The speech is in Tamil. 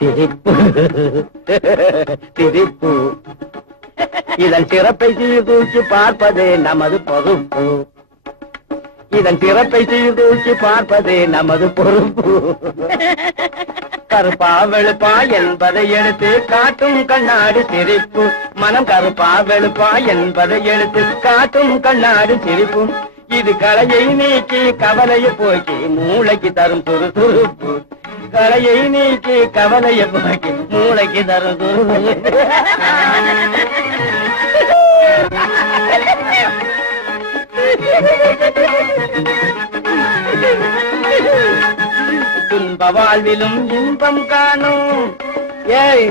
சிரிப்பு சிரிப்பு இதன் சிறப்பை சீர்தூக்கி பார்ப்பதே நமது பொறுப்பு. இதன் சிறப்பை சீர்தூக்கி பார்ப்பதே நமது பொறுப்பு. கருப்பா வெளுப்பா என்பதை எடுத்து காட்டும் கண்ணாடி சிரிப்பு. மனம் கருப்பா வெளுப்பா என்பதை எடுத்து காட்டும் கண்ணாடி சிரிப்பு. இது கலையை நீக்கி கவலையை போக்கி மூளைக்கு தரும் சுறுசுறுப்பு. கலையை நீக்கி கவலையை போக்கி மூளைக்கு தரும் சுறுசுறுப்பு. துன்ப வாழ்விலும் இன்பம் காணும். ஏய்